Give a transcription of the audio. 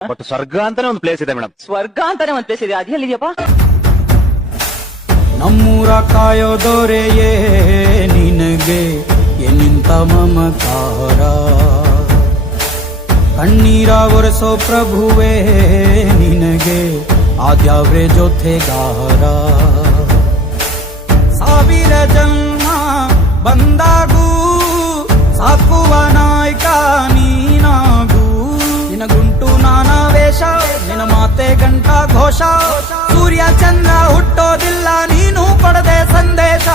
But ಸ್ವರ್ಗ ಅಂತಾನೆ ಒಂದು ಪ್ಲೇಸ್ ಇದೆ ಮೇಡಮ್. ಸ್ವರ್ಗ ಅಂತಾನೆ ಒಂದ್ ಪ್ಲೇಸ್ ಇದೆ, ಅದು ಎಲ್ಲಿದೆಯಪ್ಪ? ನಮ್ಮೂರ ಕಾಯೋದೊರೆಯೇ ನಿನಗೆ ಎನ್ನಿಂತ ಮಮಕಾರ, ಕಣ್ಣೀರ ಒರೆಸೋ ಪ್ರಭುವೇ ನಿನಗೆ ಆದ್ಯಾವ್ರೆ ಜೊತೆಗಾರ. ಸಾವಿರ ಜನ್ಮ ಬಂದಾಗೂ ಸಾಕುವ ನಾಯಕ ನೀನಾಗೂ, ನಿನಗುಂಟು ನಾನಾ ವೇಷ, ನಿನ ಮಾತೆ ಗಂಟ ಘೋಷ. ಸೂರ್ಯ ಚಂದ್ರ ಹುಟ್ಟೋದಿಲ್ಲ ನೀನು ಕೊಡದೆ ಸಂದೇಶ.